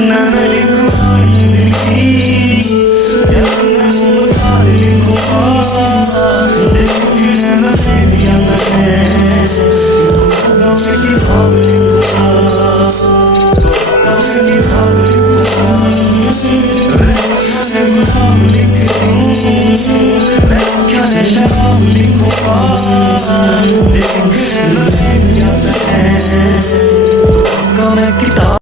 मैं लिखूं सारी लिखी मैं बता लिखूंगा देखूंगी नैना तेरिया मैं गाँव की भाव लिखूंगा गाँव की भाव लिखूंगा मैं गुलाब लिखूं मैं क्या है शराब लिखूंगा देखूंगी नैना तेरिया मैं मैं किताब